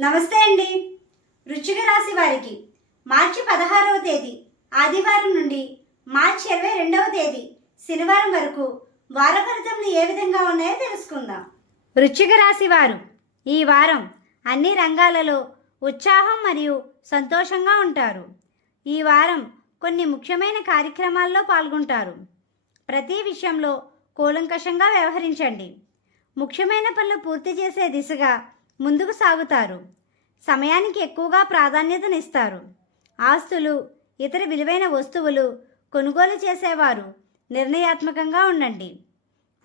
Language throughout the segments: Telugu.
నమస్తే అండి. వృశ్చిక రాశి వారికి మార్చి పదహారవ తేదీ ఆదివారం నుండి మార్చి ఇరవై రెండవ తేదీ శనివారం వరకు వార ఫలితములు ఏ విధంగా ఉన్నాయో తెలుసుకుందాం. వృశ్చిక రాశి వారు ఈ వారం అన్ని రంగాలలో ఉత్సాహం మరియు సంతోషంగా ఉంటారు. ఈ వారం కొన్ని ముఖ్యమైన కార్యక్రమాల్లో పాల్గొంటారు. ప్రతి విషయంలో కూలంకషంగా వ్యవహరించండి. ముఖ్యమైన పనులు పూర్తి చేసే దిశగా ముందుకు సాగుతారు. సమయానికి ఎక్కువగా ప్రాధాన్యతనిస్తారు. ఆస్తులు ఇతర విలువైన వస్తువులు కొనుగోలు చేసేవారు నిర్ణయాత్మకంగా ఉండండి.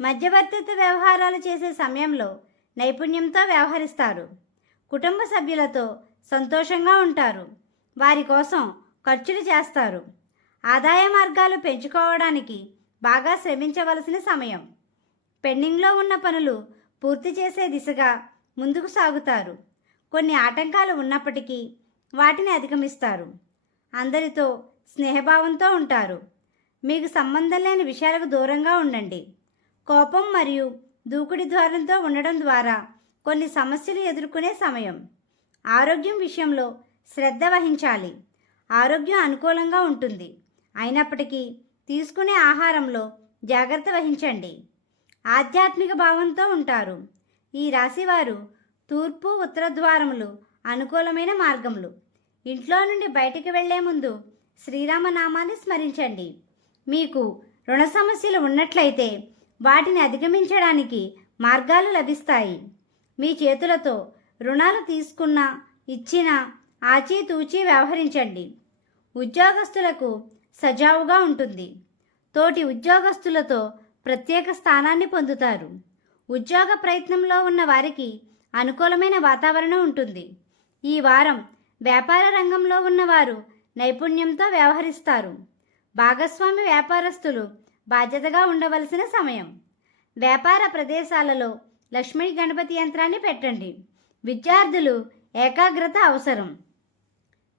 మధ్యవర్తిత్వ వ్యవహారాలు చేసే సమయంలో నైపుణ్యంతో వ్యవహరిస్తారు. కుటుంబ సభ్యులతో సంతోషంగా ఉంటారు. వారి కోసం ఖర్చులు చేస్తారు. ఆదాయ మార్గాలు పెంచుకోవడానికి బాగా శ్రమించవలసిన సమయం. పెండింగ్లో ఉన్న పనులు పూర్తి చేసే దిశగా ముందుకు సాగుతారు. కొన్ని ఆటంకాలు ఉన్నప్పటికీ వాటిని అధిగమిస్తారు. అందరితో స్నేహభావంతో ఉంటారు. మీకు సంబంధం లేని విషయాలకు దూరంగా ఉండండి. కోపం మరియు దూకుడి ద్వారంతో ఉండడం ద్వారా కొన్ని సమస్యలు ఎదుర్కొనే సమయం. ఆరోగ్యం విషయంలో శ్రద్ధ వహించాలి. ఆరోగ్యం అనుకూలంగా ఉంటుంది. అయినప్పటికీ తీసుకునే ఆహారంలో జాగ్రత్త వహించండి. ఆధ్యాత్మిక భావంతో ఉంటారు. ఈ రాశివారు తూర్పు ఉత్తర ద్వారములు అనుకూలమైన మార్గములు. ఇంట్లో నుండి బయటికి వెళ్ళే ముందు శ్రీరామనామాన్ని స్మరించండి. మీకు రుణ సమస్యలు ఉన్నట్లయితే వాటిని అధిగమించడానికి మార్గాలు లభిస్తాయి. మీ చేతులతో రుణాలు తీసుకున్న ఇచ్చిన ఆచితూచి వ్యవహరించండి. ఉద్యోగస్తులకు సజావుగా ఉంటుంది. తోటి ఉద్యోగస్తులతో ప్రత్యేక స్థానాన్ని పొందుతారు. ఉద్యోగ ప్రయత్నంలో ఉన్న వారికి అనుకూలమైన వాతావరణం ఉంటుంది. ఈ వారం వ్యాపార రంగంలో ఉన్నవారు నైపుణ్యంతో వ్యవహరిస్తారు. భాగస్వామి వ్యాపారస్తులు బాధ్యతగా ఉండవలసిన సమయం. వ్యాపార ప్రదేశాలలో లక్ష్మీ గణపతి యంత్రాన్ని పెట్టండి. విద్యార్థులు ఏకాగ్రత అవసరం.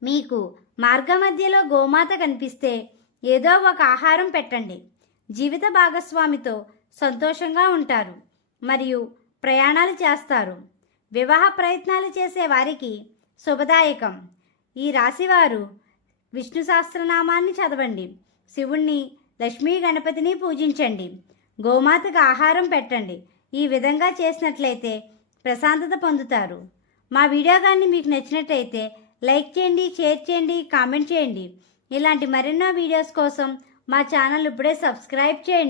మీకు మార్గమధ్యలో గోమాత కనిపిస్తే ఏదో ఒక ఆహారం పెట్టండి. జీవిత భాగస్వామితో సంతోషంగా ఉంటారు. మరియు ప్రయాణాలు చేస్తారు. వివాహ ప్రయత్నాలు చేసే వారికి శుభదాయకం. ఈ రాశివారు విష్ణు సహస్రనామాన్ని చదవండి. శివుణ్ణి లక్ష్మీ గణపతిని పూజించండి. గోమాతకు ఆహారం పెట్టండి. ఈ విధంగా చేసినట్లయితే ప్రశాంతత పొందుతారు. మా వీడియో కానీ మీకు నచ్చినట్టయితే లైక్ చేయండి షేర్ చేయండి కామెంట్ చేయండి. ఇలాంటి మరెన్నో వీడియోస్ కోసం మా ఛానల్ ఇప్పుడే సబ్స్క్రైబ్ చేయండి.